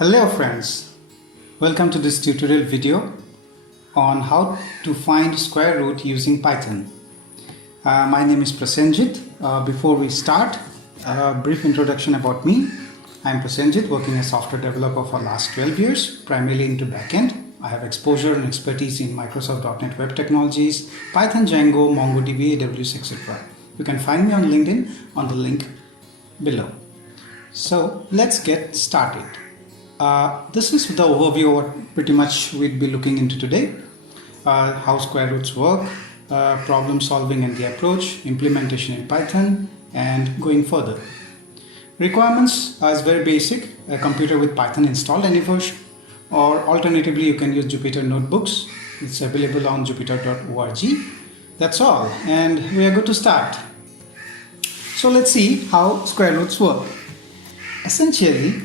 Hello friends, welcome to this tutorial video on how to find square root using Python. My name is Prasenjit. Before we start, a brief introduction about me. I'm Prasenjit, working as software developer for last 12 years, primarily into backend. I have exposure and expertise in Microsoft .NET Web Technologies, Python, Django, MongoDB, AWS, etc. You can find me on LinkedIn on the link below. So let's get started. This is the overview of what pretty much we'll be looking into today. How square roots work, problem solving and the approach, implementation in Python, and going further. Requirements is very basic: a computer with Python installed, any version, or alternatively you can use Jupyter notebooks. It's available on jupyter.org. That's all, and we are good to start. So let's see how square roots work. Essentially,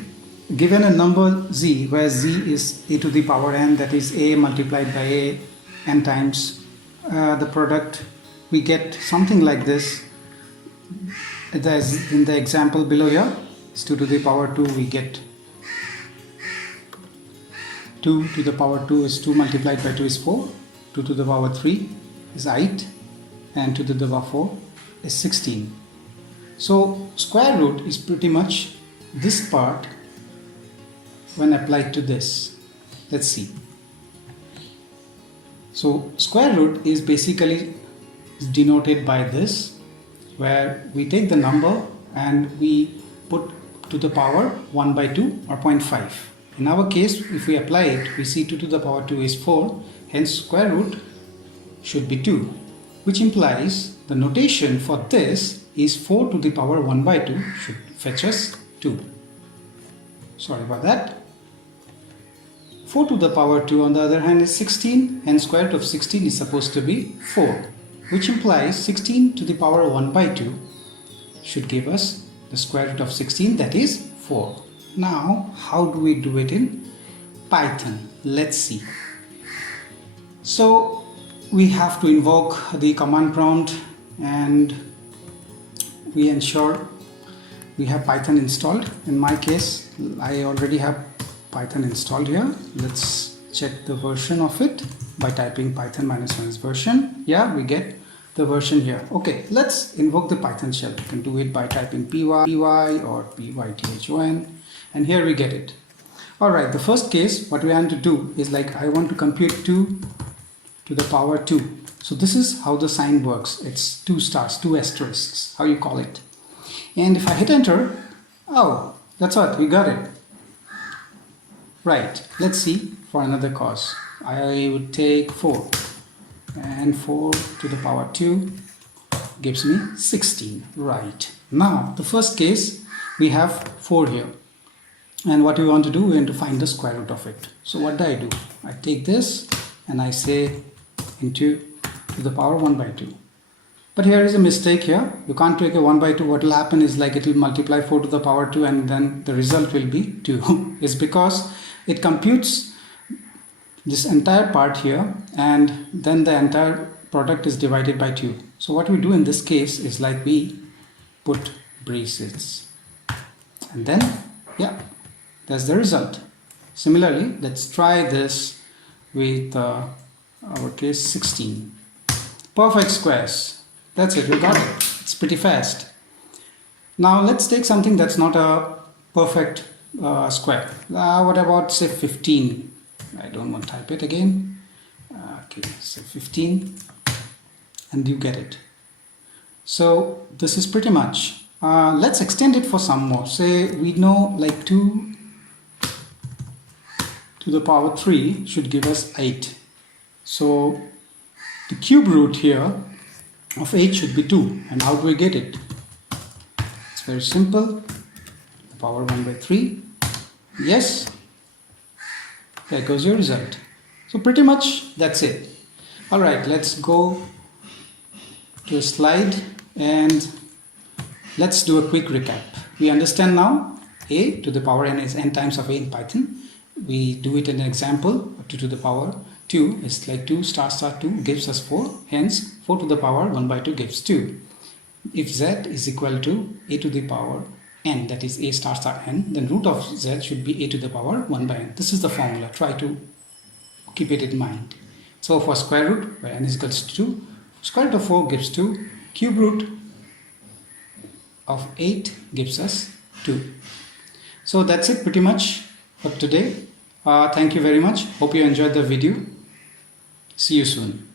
given a number z, where z is a to the power n, that is a multiplied by a n times the product, we get something like this. As in the example below here, it's 2 to the power 2, we get 2 to the power 2 is 2 multiplied by 2 is 4, 2 to the power 3 is 8, and 2 to the power 4 is 16. So square root is pretty much this part when applied to this. Let's see. So square root is basically denoted by this, where we take the number and we put to the power 1 by 2 or 0.5. In our case, if we apply it, we see 2 to the power 2 is 4, hence square root should be 2, which implies the notation for this is 4 to the power 1 by 2 should fetch us 2. Sorry about that. 4 to the power 2 on the other hand is 16, hence square root of 16 is supposed to be 4, which implies 16 to the power 1 by 2 should give us the square root of 16, that is 4. Now, how do we do it in Python? Let's see. So we have to invoke the command prompt and we ensure we have Python installed. In my case, I already have Python installed here. Let's check the version of it by typing python -1 version. Yeah, we get the version here. Okay, let's invoke the Python shell. You can do it by typing py or python, and here we get it. Alright, the first case, what we want to do is, like, I want to compute 2 to the power 2. So this is how the sign works. It's 2 stars, 2 asterisks, how you call it. And if I hit enter, oh, that's what, we got it. Right, let's see for another cause. I would take 4, and 4 to the power 2 gives me 16. Right, now the first case, we have 4 here, and what we want to do, we want to find the square root of it. So what do? I take this and I say into to the power 1 by 2. But here is a mistake here. You can't take a 1 by 2. What will happen is, like, it will multiply 4 to the power 2 and then the result will be 2. It's because it computes this entire part here and then the entire product is divided by 2. So what we do in this case is, like, we put braces and then, yeah, that's the result. Similarly, let's try this with our case 16. Perfect squares. That's it, we got it. It's pretty fast. Now let's take something that's not a perfect square. What about, say, 15? I don't want to type it again. Okay, say 15, and you get it. So this is pretty much. Let's extend it for some more. Say we know, like, 2 to the power 3 should give us 8. So the cube root here of 8 should be 2. And how do we get it? It's very simple. The power 1 by 3. Yes, there goes your result. So pretty much that's it. Alright, let's go to a slide and let's do a quick recap. We understand now a to the power n is n times of a in Python. We do it in an example. 2 to the power 2 is like 2 star 2 gives us 4, hence 4 to the power 1 by 2 gives 2. If z is equal to a to the power n, that is a star star n, then root of z should be a to the power 1 by n. This is the formula. Try to keep it in mind. So for square root, where n is equals to 2, square root of 4 gives 2, cube root of 8 gives us 2. So that's it pretty much for today. Thank you very much. Hope you enjoyed the video. See you soon.